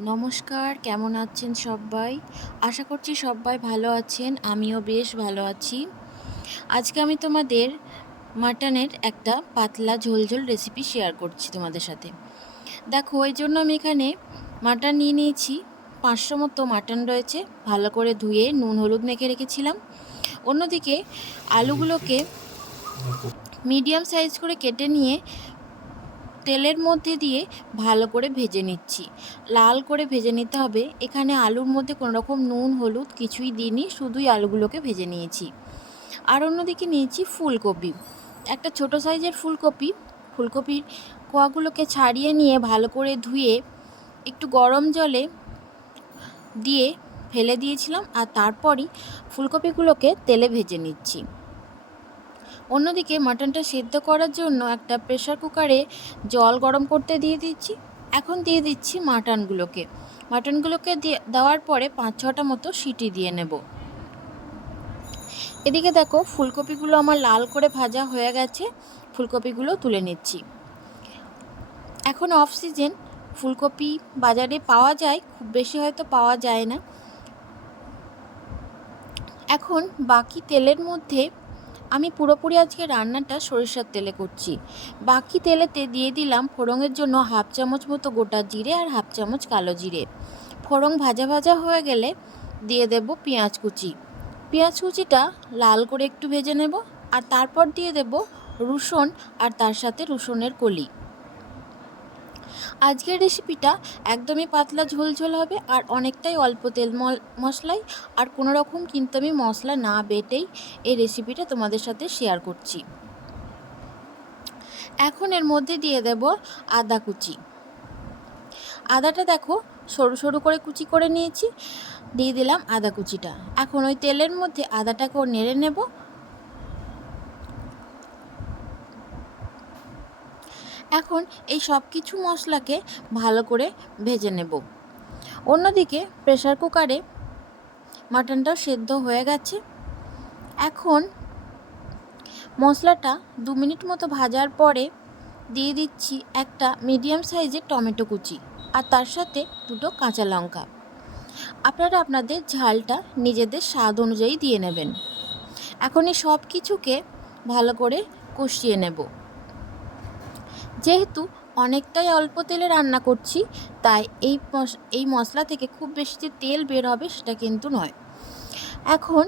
নমস্কার কেমন আছেন সবাই? আশা করছি সবাই ভালো আছেন আমিও বেশ ভালো আছি। আজকে আমি তোমাদের মাটনের একটা পাতলা ঝোলঝোল রেসিপি শেয়ার করছি তোমাদের সাথে। দেখো ওই জন্য আমি এখানে মাটন নিয়ে নিয়েছি। পাঁচশো মতো মাটন রয়েছে ভালো করে ধুয়ে নুন হলুদ মেখে রেখেছিলাম। অন্যদিকে আলুগুলোকে মিডিয়াম সাইজ করে কেটে নিয়ে তেলের মধ্যে দিয়ে ভালো করে ভেজে নিচ্ছি। লাল করে ভেজে নিতে হবে। এখানে আলুর মধ্যে কোনো রকম নুন, হলুদ কিছুই দিইনি, শুধুই আলুগুলোকে ভেজে নিয়েছি। আর অন্যদিকে নিয়েছি ফুলকপি। একটা ছোট সাইজের ফুলকপি। ফুলকপির কোয়াগুলোকে ছাড়িয়ে নিয়ে ভালো করে ধুয়ে একটু গরম জলে দিয়ে ফেলে দিয়েছিলাম আর তারপরই ফুলকপিগুলোকে তেলে ভেজে নিচ্ছি। অন্যদিকে মাটনটা সেদ্ধ করার জন্য একটা প্রেশার কুকারে জল গরম করতে দিয়ে দিচ্ছি। এখন দিয়ে দিচ্ছি মাটনগুলোকে। মাটনগুলোকে দিয়ে দেওয়ার পরে পাঁচ ছটা মতো সিটি দিয়ে নেব। এদিকে দেখো ফুলকপিগুলো আমার লাল করে ভাজা হয়ে গেছে, ফুলকপিগুলো তুলে নিচ্ছি। এখন অফ সিজন ফুলকপি বাজারে পাওয়া যায়, খুব বেশি হয়তো পাওয়া যায় না। এখন বাকি তেলের মধ্যে আমি পুরোপুরি আজকে রান্নাটা সরিষার তেলে করছি। বাকি তেলেতে দিয়ে দিলাম ফোড়ঙের জন্য হাফ চামচ মতো গোটা জিরে আর হাফ চামচ কালো জিরে। ফোড়ং ভাজা ভাজা হয়ে গেলে দিয়ে দেব পেঁয়াজ কুচি। পেঁয়াজ কুচিটা লাল করে একটু ভেজে নেব আর তারপর দিয়ে দেব রসুন আর তার সাথে রসুনের কলি। আজকের রেসিপিটা একদমই পাতলা ঝোল ঝোল হবে আর অনেকটাই অল্প তেল মশলাই। আর কোনো রকম কিন্তু আমি মশলা না বেটেই এই রেসিপিটা তোমাদের সাথে শেয়ার করছি। এখন এর মধ্যে দিয়ে দেব আদা কুচি। আদাটা দেখো সরু সরু করে কুচি করে নিয়েছি। দিয়ে দিলাম আদা কুচিটা। এখন ওই তেলের মধ্যে আদাটাকেও নেড়ে নেব। এখন এই সব কিছু মশলাকে ভালো করে ভেজে নেব। অন্যদিকে প্রেশার কুকারে মাটনটাও সেদ্ধ হয়ে গেছে। এখন মশলাটা দু মিনিট মতো ভাজার পরে দিয়ে দিচ্ছি একটা মিডিয়াম সাইজের টমেটো কুচি আর তার সাথে দুটো কাঁচা লঙ্কা। আপনারা আপনাদের ঝালটা নিজেদের স্বাদ অনুযায়ী দিয়ে নেবেন। এখন এই সব কিছুকে ভালো করে কষিয়ে নেব। যেহেতু অনেকটাই অল্প তেলে রান্না করছি, তাই এই এই মশলা থেকে খুব বেশি যে তেল বের হবে সেটা কিন্তু নয়। এখন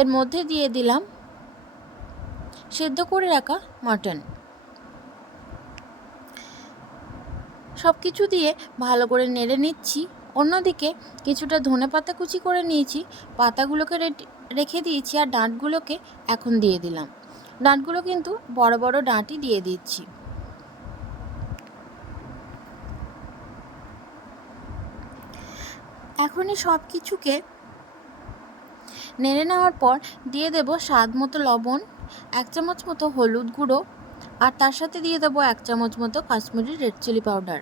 এর মধ্যে দিয়ে দিলাম সেদ্ধ করে রাখা মাটন। সব কিছু দিয়ে ভালো করে নেড়ে নিচ্ছি। অন্যদিকে কিছুটা ধনে পাতা কুচি করে নিয়েছি, পাতাগুলোকে রেখে দিয়েছি আর ডাঁটগুলোকে এখন দিয়ে দিলাম। ডাঁটগুলো কিন্তু বড় বড় ডাঁটই দিয়ে দিচ্ছি। এখনই সব কিছুকে নেড়ে নেওয়ার পর দিয়ে দেব স্বাদ মতো লবণ, এক চামচ মতো হলুদ গুঁড়ো, আর তার সাথে দিয়ে দেবো এক চামচ মতো কাশ্মীরি রেড চিলি পাউডার।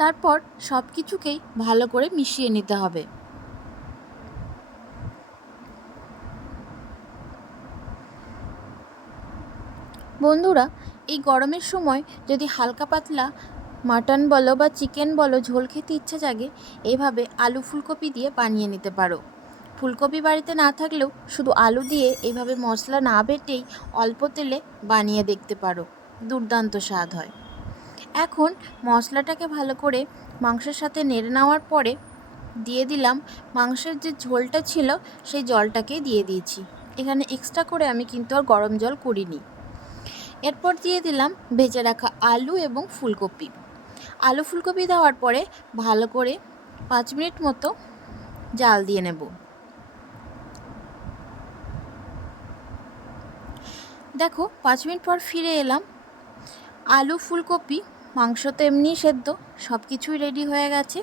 তারপর সব কিছুকেই ভালো করে মিশিয়ে নিতে হবে। বন্ধুরা, এই গরমের সময় যদি হালকা পাতলা মাটন বলো বা চিকেন বলো ঝোল খেতে ইচ্ছা জাগে, এভাবে আলু ফুলকপি দিয়ে বানিয়ে নিতে পারো। ফুলকপি বাড়িতে না থাকলেও শুধু আলু দিয়ে এইভাবে মশলা না বেটেই অল্প তেলে বানিয়ে দেখতে পারো। দুর্দান্ত স্বাদ হয়। এখন মশলাটাকে ভালো করে মাংসের সাথে নেড়ে নেওয়ার পরে দিয়ে দিলাম মাংসের যে ঝোলটা ছিল, সেই জলটাকেই দিয়ে দিয়েছি। এখানে এক্সট্রা করে আমি কিন্তু আর গরম জল করিনি এরপর দিয়ে দিলাম ভেজে রাখা আলু এবং ফুলকপি। আলু ফুলকপি দেওয়ার পরে ভালো করে পাঁচ মিনিট মতো জাল দিয়ে নেব। দেখো, পাঁচ মিনিট পর ফিরে এলাম। আলু, ফুলকপি, মাংস তো এমনি সেদ্ধ সব কিছুই রেডি হয়ে গেছে।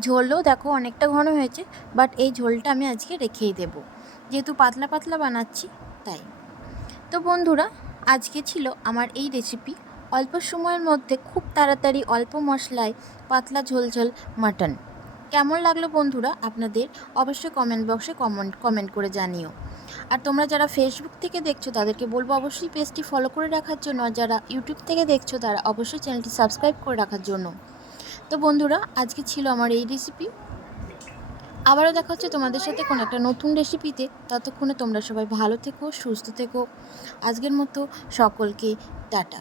ঝোলও দেখো অনেকটা ঘন হয়েছে বাট এই ঝোলটা আমি আজকে রেখেই দেব। যেহেতু পাতলা পাতলা বানাচ্ছি, তাই। তো বন্ধুরা আজকে ছিল আমার এই রেসিপি অল্প সময়ের মধ্যে খুব তাড়াতাড়ি অল্প মশলায় পাতলা ঝোলঝোল মাটন। কেমন লাগল বন্ধুরা আপনাদের অবশ্যই কমেন্ট বক্সে কমেন্ট কমেন্ট করে জানিও। আর তোমরা যারা ফেসবুক থেকে দেখছ তাদেরকে বলব অবশ্যই পেজটি ফলো করে রাখার জন্য যারা ইউটিউব থেকে দেখছ তারা অবশ্যই চ্যানেলটি সাবস্ক্রাইব করে রাখার জন্য। তো বন্ধুরা আজকে ছিল আমার এই রেসিপি আবারও দেখা হচ্ছে তোমাদের সাথে কোনো একটা নতুন রেসিপিতে ততক্ষণে তোমরা সবাই ভালো থেকো, সুস্থ থেকো। আজকের মতো সকলকে টাটা।